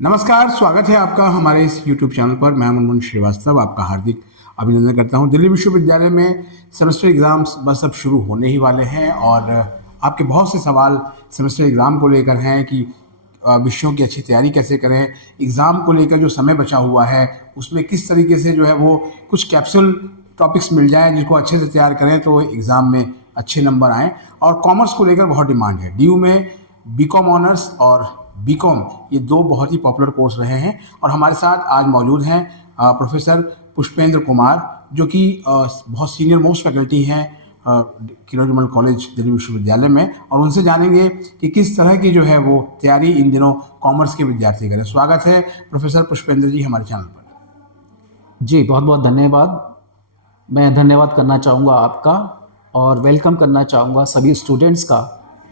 नमस्कार, स्वागत है आपका हमारे इस YouTube चैनल पर। मैं मुनमुन श्रीवास्तव आपका हार्दिक अभिनंदन करता हूं। दिल्ली विश्वविद्यालय में सेमेस्टर एग्ज़ाम्स बस अब शुरू होने ही वाले हैं और आपके बहुत से सवाल सेमेस्टर एग्ज़ाम को लेकर हैं कि विषयों की अच्छी तैयारी कैसे करें, एग्ज़ाम को लेकर जो समय बचा हुआ है उसमें किस तरीके से जो है वो कुछ कैप्सूल टॉपिक्स मिल जाएँ जिनको अच्छे से तैयार करें तो एग्ज़ाम में अच्छे नंबर आएँ। और कॉमर्स को लेकर बहुत डिमांड है। DU में बीकॉम ऑनर्स और बीकॉम ये दो बहुत ही पॉपुलर कोर्स रहे हैं और हमारे साथ आज मौजूद हैं प्रोफेसर पुष्पेंद्र कुमार, जो कि बहुत सीनियर मोस्ट फैकल्टी हैं किरोड़ी मल कॉलेज दिल्ली विश्वविद्यालय में, और उनसे जानेंगे कि किस तरह की जो है वो तैयारी इन दिनों कॉमर्स के विद्यार्थी करें। स्वागत है प्रोफेसर पुष्पेंद्र जी हमारे चैनल पर। जी बहुत बहुत धन्यवाद। मैं धन्यवाद करना चाहूँगा आपका और वेलकम करना चाहूँगा सभी स्टूडेंट्स का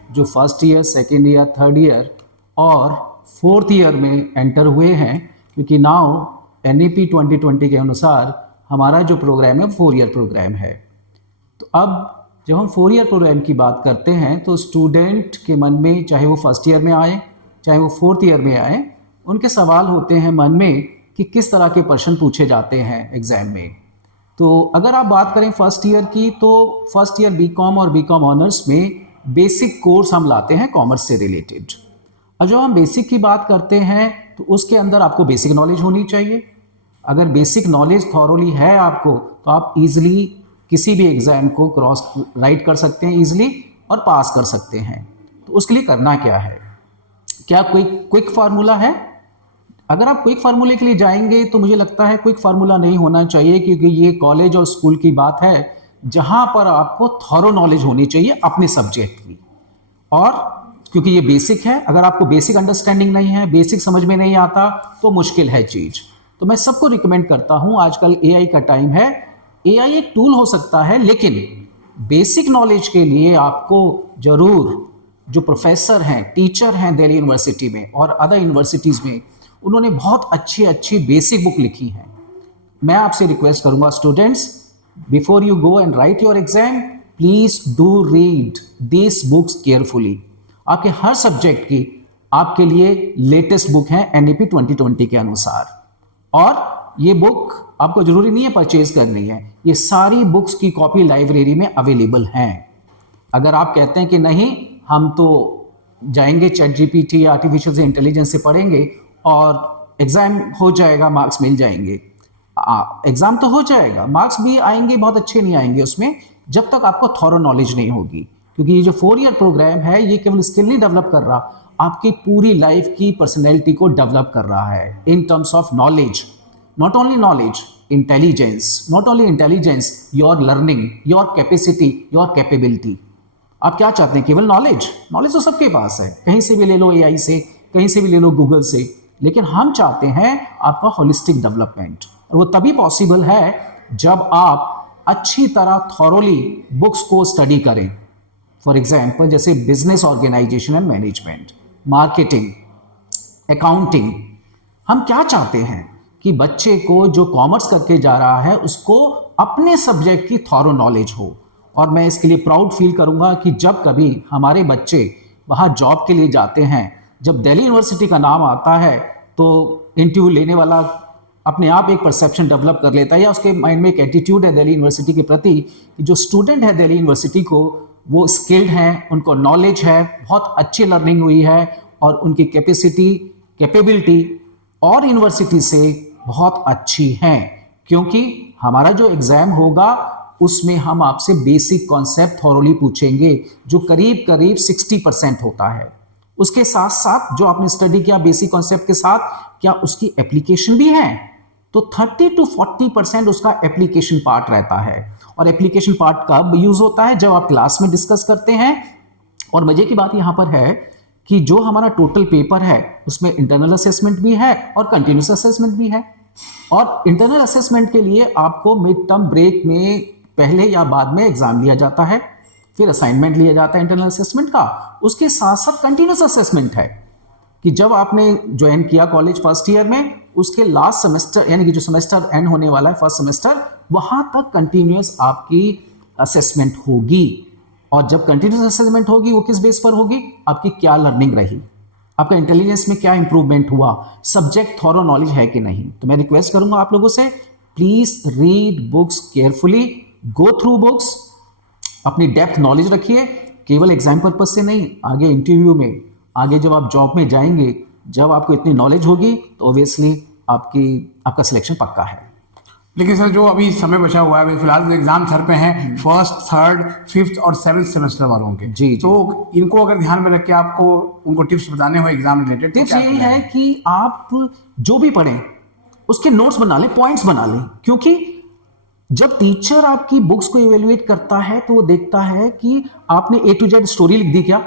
जो first year, second year, third year और फोर्थ ईयर में एंटर हुए हैं, क्योंकि नाउ NEP 2020 के अनुसार हमारा जो प्रोग्राम है 4 ईयर प्रोग्राम है। तो अब जब हम 4 ईयर प्रोग्राम की बात करते हैं तो स्टूडेंट के मन में, चाहे वो फर्स्ट ईयर में आए चाहे वो फोर्थ ईयर में आए, उनके सवाल होते हैं मन में कि किस तरह के प्रश्न पूछे जाते हैं एग्ज़ाम में। तो अगर आप बात करें फर्स्ट ईयर की, तो फर्स्ट ईयर बीकॉम और बीकॉम ऑनर्स में बेसिक कोर्स हम लाते हैं कॉमर्स से रिलेटेड। और जब हम बेसिक की बात करते हैं तो उसके अंदर आपको बेसिक नॉलेज होनी चाहिए। अगर बेसिक नॉलेज थॉरोली है आपको तो आप इजीली किसी भी एग्ज़ाम को क्रॉस राइट कर सकते हैं इजीली और पास कर सकते हैं। तो उसके लिए करना क्या है? क्या कोई क्विक फार्मूला है? अगर आप क्विक फार्मूले के लिए जाएंगे तो मुझे लगता है क्विक फार्मूला नहीं होना चाहिए, क्योंकि ये कॉलेज और स्कूल की बात है जहाँ पर आपको थॉरो नॉलेज होनी चाहिए अपने सब्जेक्ट की। और क्योंकि ये बेसिक है, अगर आपको बेसिक अंडरस्टैंडिंग नहीं है, बेसिक समझ में नहीं आता तो मुश्किल है चीज़। तो मैं सबको रिकमेंड करता हूँ, आजकल AI का टाइम है, AI एक टूल हो सकता है, लेकिन बेसिक नॉलेज के लिए आपको जरूर जो प्रोफेसर हैं, टीचर हैं दिल्ली यूनिवर्सिटी में और अदर यूनिवर्सिटीज़ में, उन्होंने बहुत अच्छी अच्छी बेसिक बुक लिखी हैं। मैं आपसे रिक्वेस्ट करूंगा students, before you go and right your exam, please do read this books carefully. आपके हर सब्जेक्ट की आपके लिए लेटेस्ट बुक है NEP 2020 के अनुसार, और ये बुक आपको जरूरी नहीं है परचेज करनी है, ये सारी बुक्स की कॉपी लाइब्रेरी में अवेलेबल हैं। अगर आप कहते हैं कि नहीं हम तो जाएंगे ChatGPT या आर्टिफिशियल इंटेलिजेंस से पढ़ेंगे और एग्जाम हो जाएगा, मार्क्स मिल जाएंगे, एग्जाम तो हो जाएगा, मार्क्स भी आएंगे, बहुत अच्छे नहीं आएंगे उसमें जब तक आपको थॉरो नॉलेज नहीं होगी। क्योंकि ये जो 4 ईयर प्रोग्राम है ये केवल स्किल नहीं डेवलप कर रहा, आपकी पूरी लाइफ की पर्सनैलिटी को डेवलप कर रहा है in terms of knowledge. Not only knowledge, intelligence, not only intelligence, your learning, your capacity, your capability. आप क्या चाहते हैं? केवल नॉलेज? नॉलेज तो सबके पास है, कहीं से भी ले लो, AI से, कहीं से भी ले लो, गूगल से, लेकिन हम चाहते हैं आपका होलिस्टिक डेवलपमेंट, और वो तभी पॉसिबल है जब आप अच्छी तरह थॉरोली बुक्स को स्टडी करें। फॉर एग्जाम्पल जैसे business organisation and management, marketing, accounting. हम क्या चाहते हैं कि बच्चे को जो कॉमर्स करके जा रहा है उसको अपने सब्जेक्ट की थॉरो नॉलेज हो। और मैं इसके लिए प्राउड फील करूंगा कि जब कभी हमारे बच्चे वहाँ जॉब के लिए जाते हैं, जब दिल्ली यूनिवर्सिटी का नाम आता है तो इंटरव्यू लेने वाला अपने आप एक परसेप्शन डेवलप कर लेता है, या उसके माइंड में एक एटीट्यूड है दिल्ली यूनिवर्सिटी के प्रति कि जो स्टूडेंट है दिल्ली यूनिवर्सिटी को, वो स्किल्ड हैं, उनको नॉलेज है, बहुत अच्छी लर्निंग हुई है और उनकी कैपेसिटी, कैपेबिलिटी और यूनिवर्सिटी से बहुत अच्छी हैं। क्योंकि हमारा जो एग्ज़ाम होगा उसमें हम आपसे बेसिक कॉन्सेप्ट थॉरोली पूछेंगे, जो करीब करीब 60% होता है। उसके साथ साथ जो आपने स्टडी किया बेसिक कॉन्सेप्ट के साथ, क्या उसकी एप्लीकेशन भी है? तो 30 to 40% उसका एप्लीकेशन पार्ट रहता है। और एप्लीकेशन पार्ट कब यूज होता है? जब आप क्लास में डिस्कस करते हैं। और मजे की बात यहां पर है कि जो हमारा टोटल पेपर है उसमें इंटरनल असेसमेंट भी है और कंटिन्यूस असेसमेंट भी है। और इंटरनल असेसमेंट के लिए आपको मिड टर्म ब्रेक में पहले या बाद में एग्जाम लिया जाता है, फिर असाइनमेंट लिया जाता है इंटरनल असेसमेंट का। उसके साथ साथ कंटिन्यूस असेसमेंट है कि जब आपने ज्वाइन किया कॉलेज फर्स्ट ईयर में, उसके लास्ट सेमेस्टर यानी कि जो सेमेस्टर एंड होने वाला है फर्स्ट सेमेस्टर, वहां तक कंटिन्यूस आपकी असेसमेंट होगी। और जब कंटिन्यूस असेसमेंट होगी वो किस बेस पर होगी? आपकी क्या लर्निंग रही, आपका इंटेलिजेंस में क्या इंप्रूवमेंट हुआ, सब्जेक्ट थॉरो नॉलेज है कि नहीं। तो मैं रिक्वेस्ट करूंगा आप लोगों से, please read books carefully, go through books, अपनी डेप्थ नॉलेज रखिए, केवल एग्जाम पर्पज से नहीं, आगे इंटरव्यू में, आगे जब आप जॉब में जाएंगे, जब आपको इतनी नॉलेज होगी तो ऑब्वियसली आपका सिलेक्शन पक्का है। लेकिन सर जो अभी समय बचा हुआ है, अभी फिलहाल एग्जाम सर पे हैं फर्स्ट, थर्ड, फिफ्थ और सेवन्थ सेमेस्टर वालों के, जी। तो इनको अगर ध्यान में रख के आपको उनको टिप्स बताने हो एग्जाम रिलेटेड, टिप्स यही है कि आप जो भी पढ़ें उसके नोट्स बना लें, पॉइंट्स बना लें, क्योंकि जब टीचर आपकी बुक्स को इवेल्युएट करता है तो वो देखता है कि आपने A to Z स्टोरी लिख दी क्या,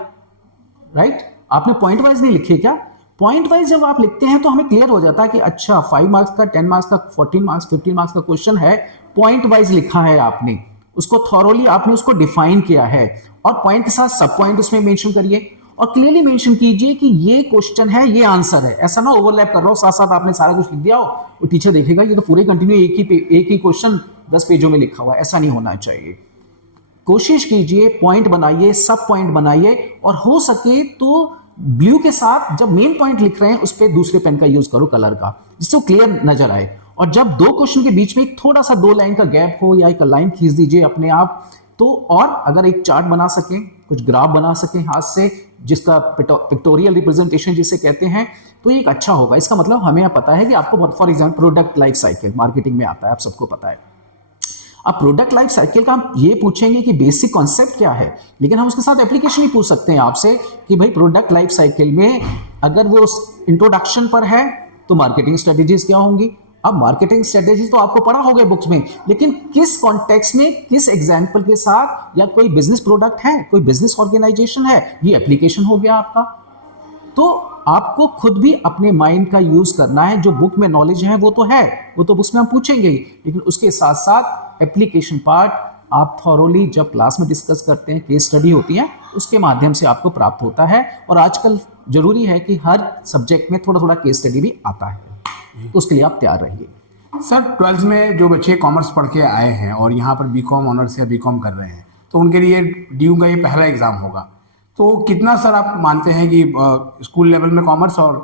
राइट? आपने पॉइंट वाइज नहीं लिखी क्या? पॉइंट वाइज जब आप लिखते हैं तो हमें क्लियर हो जाता है कि अच्छा 5 मार्क्स का, 10 मार्क्स का, 14 मार्क्स, 15 मार्क्स का क्वेश्चन है, पॉइंट वाइज लिखा है आपने, उसको थॉरोली आपने उसको डिफाइन किया है, और पॉइंट के साथ सब पॉइंट उसमें मेंशन करिए और क्लियरली मेंशन कीजिए कि ये क्वेश्चन है, ये आंसर है। ऐसा ना ओवरलैप कर रहा हो, साथ साथ आपने सारा कुछ लिख दिया हो, वो टीचर देखेगा ये तो पूरे कंटिन्यू एक ही क्वेश्चन 10 पेजों में लिखा हुआ है। ऐसा नहीं होना चाहिए। कोशिश कीजिए, पॉइंट बनाइए, सब पॉइंट बनाइए, और हो सके तो ब्लू के साथ जब मेन पॉइंट लिख रहे हैं उस पर दूसरे पेन का यूज करो, कलर का, जिससे वो क्लियर नजर आए। और जब दो क्वेश्चन के बीच में एक थोड़ा सा 2 लाइन का गैप हो या एक लाइन खींच दीजिए अपने आप, तो और अगर एक चार्ट बना सकें, कुछ ग्राफ बना सकें हाथ से, जिसका पिक्टोरियल रिप्रेजेंटेशन जिसे कहते हैं, तो ये एक अच्छा होगा। इसका मतलब हमें पता है कि आपको for example product life cycle marketing में आता है, आप सबको पता है। अब प्रोडक्ट लाइफ साइकिल का हम ये पूछेंगे कि बेसिक कॉन्सेप्ट क्या है, लेकिन हम उसके साथ एप्लीकेशन ही पूछ सकते हैं आपसे कि भाई प्रोडक्ट लाइफ साइकिल में अगर वो इंट्रोडक्शन पर है तो मार्केटिंग स्ट्रेटेजीज क्या होंगी। अब मार्केटिंग स्ट्रेटेजीज तो आपको पढ़ा होगा बुक्स में, लेकिन किस कॉन्टेक्स्ट में, किस एग्जाम्पल के साथ, या कोई बिजनेस प्रोडक्ट है, कोई बिजनेस ऑर्गेनाइजेशन है, ये एप्लीकेशन हो गया आपका। तो आपको खुद भी अपने माइंड का यूज करना है। जो बुक में नॉलेज है वो तो है, वो तो बुक्स में हम पूछेंगे ही, लेकिन उसके साथ साथ एप्लीकेशन पार्ट आप थॉरोली जब क्लास में डिस्कस करते हैं, केस स्टडी होती है, उसके माध्यम से आपको प्राप्त होता है। और आजकल जरूरी है कि हर सब्जेक्ट में थोड़ा थोड़ा केस स्टडी भी आता है, तो उसके लिए आप तैयार रहिए। सर 12th में जो बच्चे कॉमर्स पढ़ के आए हैं और यहाँ पर बीकॉम ऑनर्स या बीकॉम कर रहे हैं, तो उनके लिए ड्यू का ये पहला एग्जाम होगा, तो कितना सर आप मानते हैं कि स्कूल लेवल में कॉमर्स और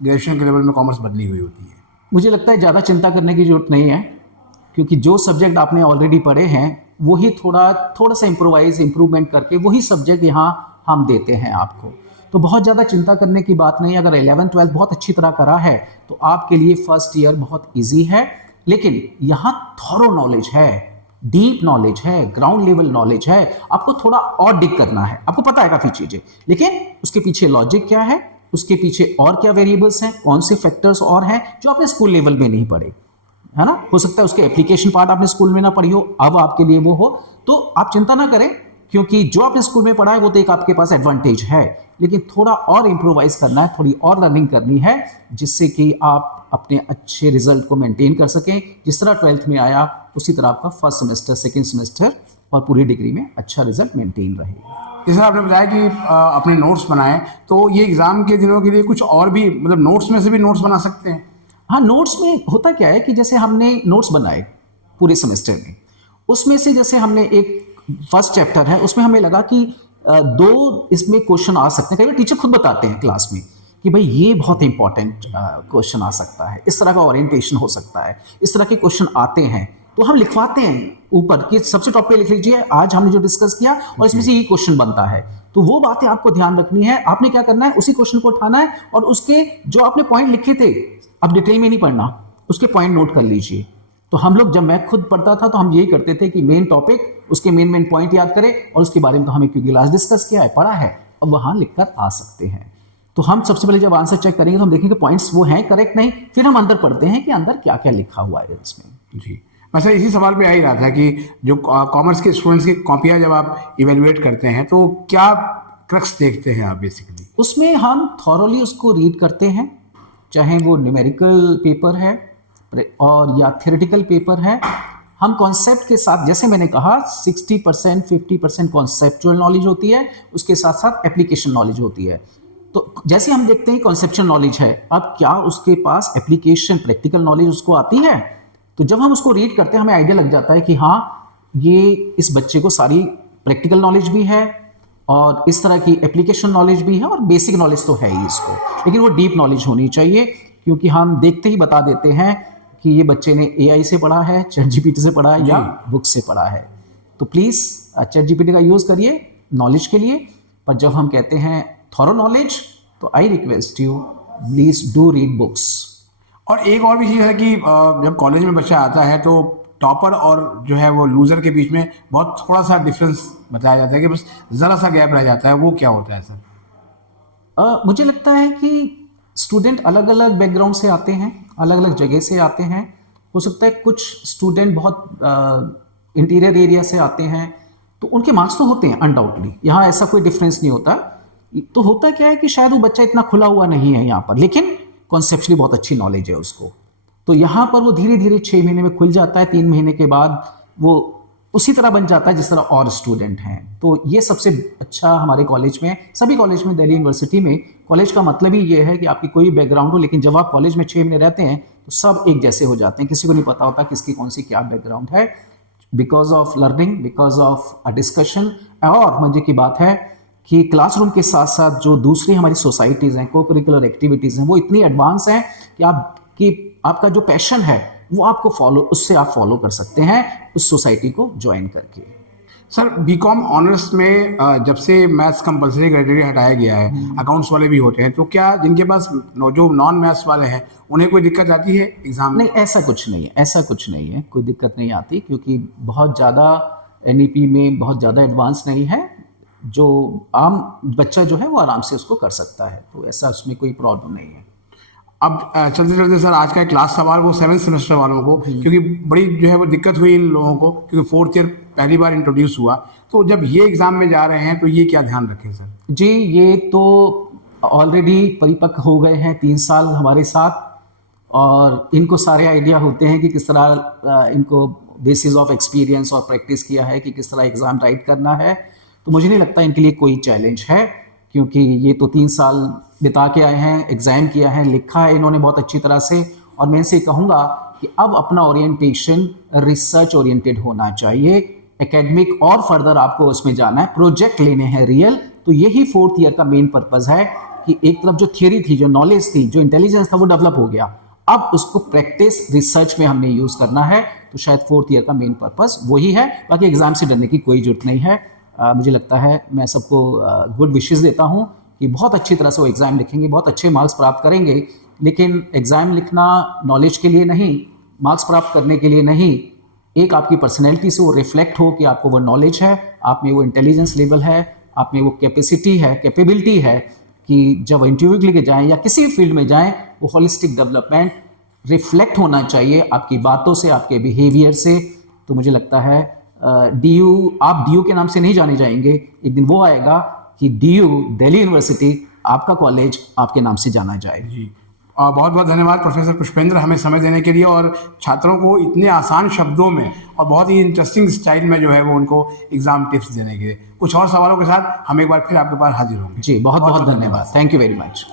ग्रेजुएशन के लेवल में कॉमर्स बदली हुई होती है? मुझे लगता है ज़्यादा चिंता करने की जरूरत नहीं है, क्योंकि जो सब्जेक्ट आपने ऑलरेडी पढ़े हैं वही थोड़ा सा इम्प्रूवमेंट करके वही सब्जेक्ट यहाँ हम देते हैं आपको। तो बहुत ज़्यादा चिंता करने की बात नहीं है। अगर 11th 12th बहुत अच्छी तरह करा है तो आपके लिए फर्स्ट ईयर बहुत ईजी है, लेकिन यहाँ थॉरो नॉलेज है, डीप नॉलेज है, ग्राउंड लेवल नॉलेज है, आपको थोड़ा और डिग करना है। आपको पता है काफ़ी चीज़ें, लेकिन उसके पीछे लॉजिक क्या है, उसके पीछे और क्या वेरिएबल्स हैं, कौन से फैक्टर्स और हैं जो आपने स्कूल लेवल में नहीं पढ़े, है ना। हो सकता है उसके एप्लीकेशन पार्ट आपने स्कूल में ना पढ़ी हो, अब आपके लिए वो हो, तो आप चिंता ना करें, क्योंकि जो आपने स्कूल में पढ़ा है वो तो एक आपके पास एडवांटेज है, लेकिन थोड़ा और इम्प्रोवाइज करना है, थोड़ी और लर्निंग करनी है, जिससे कि आप अपने अच्छे रिजल्ट को मेंटेन कर सकें। जिस तरह 12th में आया उसी तरह आपका फर्स्ट सेमेस्टर, सेकेंड सेमेस्टर और पूरी डिग्री में अच्छा रिजल्ट मेंटेन रहे। जैसे आपने बताया कि अपने नोट्स बनाए, तो ये एग्जाम के दिनों के लिए कुछ और भी, मतलब नोट्स में से भी नोट्स बना सकते हैं? हाँ, नोट्स में होता क्या है कि जैसे हमने नोट्स बनाए पूरे सेमेस्टर में, उसमें से जैसे हमने एक फर्स्ट चैप्टर है उसमें हमें लगा कि 2 इसमें क्वेश्चन आ सकते हैं। कई बार टीचर खुद बताते हैं क्लास में कि भाई ये बहुत इंपॉर्टेंट क्वेश्चन आ सकता है, इस तरह का ओरिएंटेशन हो सकता है, इस तरह के क्वेश्चन आते हैं, तो हम लिखवाते हैं ऊपर कि सबसे टॉप पे लिख लीजिए आज हमने जो डिस्कस किया और इसमें से ये क्वेश्चन बनता है। तो वो बातें आपको ध्यान रखनी है। आपने क्या करना है, उसी क्वेश्चन को उठाना है और उसके जो आपने पॉइंट लिखे थे, अब डिटेल में नहीं पढ़ना, उसके पॉइंट नोट कर लीजिए। तो हम लोग, जब मैं खुद पढ़ता था तो हम यही करते थे कि मेन टॉपिक, उसके मेन पॉइंट याद करें और उसके बारे में तो हमें क्योंकि क्लास डिस्कस किया है, पढ़ा है, अब वहां लिखकर आ सकते हैं। तो हम सबसे पहले जब आंसर चेक करेंगे तो हम देखेंगे पॉइंट्स वो हैं करेक्ट नहीं, फिर हम अंदर पढ़ते हैं कि अंदर क्या क्या लिखा हुआ है इसमें। जी, वैसे इसी सवाल पे आ ही रहा था कि जो कॉमर्स के स्टूडेंट्स की कॉपियां जब आप इवेलुएट करते हैं तो क्या क्रक्स देखते हैं आप बेसिकली? उसमें हम थॉरोली उसको रीड करते हैं, चाहे वो न्यूमेरिकल पेपर है और या थ्योरेटिकल पेपर है। हम कॉन्सेप्ट के साथ, जैसे मैंने कहा 60% 50% कॉन्सेप्चुअल नॉलेज होती है, उसके साथ साथ एप्लीकेशन नॉलेज होती है। तो जैसे हम देखते हैं कॉन्सेप्चुअल नॉलेज है, अब क्या उसके पास एप्लीकेशन प्रैक्टिकल नॉलेज उसको आती है? तो जब हम उसको रीड करते हैं हमें आइडिया लग जाता है कि हाँ, ये इस बच्चे को सारी प्रैक्टिकल नॉलेज भी है और इस तरह की एप्लीकेशन नॉलेज भी है और बेसिक नॉलेज तो है ही इसको, लेकिन वो डीप नॉलेज होनी चाहिए, क्योंकि हम देखते ही बता देते हैं कि ये बच्चे ने AI से पढ़ा है, चैट जीपीटी से पढ़ा है या बुक से पढ़ा है। तो प्लीज़ चैट जीपीटी का यूज़ करिए नॉलेज के लिए, पर जब हम कहते हैं थॉरो नॉलेज, तो I request you please do read books. और एक और भी चीज़ है कि जब कॉलेज में बच्चा आता है तो टॉपर और जो है वो लूज़र के बीच में बहुत थोड़ा सा डिफरेंस बताया जाता है कि बस ज़रा सा गैप रह जाता है, वो क्या होता है सर? मुझे लगता है कि स्टूडेंट अलग अलग बैकग्राउंड से आते हैं, अलग अलग जगह से आते हैं। हो सकता है कुछ स्टूडेंट बहुत इंटीरियर एरिया से आते हैं, तो उनके मार्क्स तो होते हैं अनडाउटली, यहाँ ऐसा कोई डिफरेंस नहीं होता। तो होता क्या है कि शायद वो बच्चा इतना खुला हुआ नहीं है यहाँ पर, लेकिन कॉन्सेप्चुअली बहुत अच्छी नॉलेज है उसको, तो यहाँ पर वो धीरे धीरे 6 महीने में खुल जाता है, 3 महीने के बाद वो उसी तरह बन जाता है जिस तरह और स्टूडेंट हैं। तो ये सबसे अच्छा हमारे कॉलेज में, सभी कॉलेज में, दिल्ली यूनिवर्सिटी में, कॉलेज का मतलब ही ये है कि आपकी कोई बैकग्राउंड हो, लेकिन जब आप कॉलेज में 6 महीने रहते हैं तो सब एक जैसे हो जाते हैं, किसी को नहीं पता होता किसकी कौन सी क्या बैकग्राउंड है, because of learning, because of a discussion. और मजे की बात है कि क्लासरूम के साथ साथ जो दूसरी हमारी सोसाइटीज़ हैं, को करिकुलर एक्टिविटीज़ हैं, वो इतनी एडवांस हैं कि आपका जो पैशन है वो आपको फॉलो, उससे आप फॉलो कर सकते हैं उस सोसाइटी को ज्वाइन करके। सर बीकॉम ऑनर्स में जब से मैथ्स कंपलसरी क्राइटेरिया हटाया गया है, अकाउंट्स वाले भी होते हैं, तो क्या जिनके पास जो नॉन मैथ्स वाले हैं उन्हें कोई दिक्कत आती है एग्जाम में? नहीं, ऐसा कुछ नहीं है, ऐसा कुछ नहीं है, कोई दिक्कत नहीं आती, क्योंकि बहुत ज़्यादा NEP में बहुत ज़्यादा एडवांस नहीं है, जो आम बच्चा जो है वो आराम से उसको कर सकता है, तो ऐसा उसमें कोई प्रॉब्लम नहीं है। अब चलते चलते सर आज का एक लास्ट सवाल वो 7th सेमेस्टर वालों को, क्योंकि बड़ी जो है वो दिक्कत हुई इन लोगों को, क्योंकि 4th ईयर पहली बार इंट्रोड्यूस हुआ, तो जब ये एग्ज़ाम में जा रहे हैं तो ये क्या ध्यान रखें सर? जी, ये तो ऑलरेडी परिपक्व हो गए हैं 3 साल हमारे साथ, और इनको सारे आइडिया होते हैं कि किस तरह इनको बेसिस ऑफ एक्सपीरियंस और प्रैक्टिस किया है कि किस तरह एग्ज़ाम राइट करना है। तो मुझे नहीं लगता इनके लिए कोई चैलेंज है, क्योंकि ये तो 3 साल बिता के आए हैं, एग्ज़ाम किया है, लिखा है इन्होंने बहुत अच्छी तरह से। और मैं इनसे कहूँगा कि अब अपना ओरिएंटेशन रिसर्च ओरिएंटेड होना चाहिए, एकेडमिक और फर्दर आपको उसमें जाना है, प्रोजेक्ट लेने हैं रियल। तो यही 4th ईयर का मेन पर्पज़ है कि एक तरफ जो थियरी थी, जो नॉलेज थी, जो इंटेलिजेंस था, वो डेवलप हो गया, अब उसको प्रैक्टिस रिसर्च में हमने यूज़ करना है। तो शायद 4th ईयर का मेन पर्पज़ वही है, बाकी एग्ज़ाम से डरने की कोई ज़रूरत नहीं है। मुझे लगता है, मैं सबको गुड विशेस देता हूँ कि बहुत अच्छी तरह से वो एग्ज़ाम लिखेंगे, बहुत अच्छे मार्क्स प्राप्त करेंगे, लेकिन एग्ज़ाम लिखना नॉलेज के लिए नहीं, मार्क्स प्राप्त करने के लिए नहीं, एक आपकी पर्सनैलिटी से वो रिफ्लेक्ट हो कि आपको वो नॉलेज है, आप में वो इंटेलिजेंस लेवल है, आप में वो कैपेसिटी है, कैपेबिलिटी है कि जब इंटरव्यू के लिए जाएँ या किसी फील्ड में जाएँ, वो होलिस्टिक डेवलपमेंट रिफ्लेक्ट होना चाहिए आपकी बातों से, आपके बिहेवियर से। तो मुझे लगता है DU, आप DU के नाम से नहीं जाने जाएंगे, एक दिन वो आएगा कि DU, दिल्ली यूनिवर्सिटी, आपका कॉलेज आपके नाम से जाना जाए। जी, बहुत बहुत धन्यवाद प्रोफेसर पुष्पेंद्र, हमें समय देने के लिए और छात्रों को इतने आसान शब्दों में और बहुत ही इंटरेस्टिंग स्टाइल में जो है वो उनको एग्जाम टिप्स देने के लिए। कुछ और सवालों के साथ हम एक बार फिर आपके पास हाजिर होंगे। जी, बहुत बहुत धन्यवाद। Thank you very much.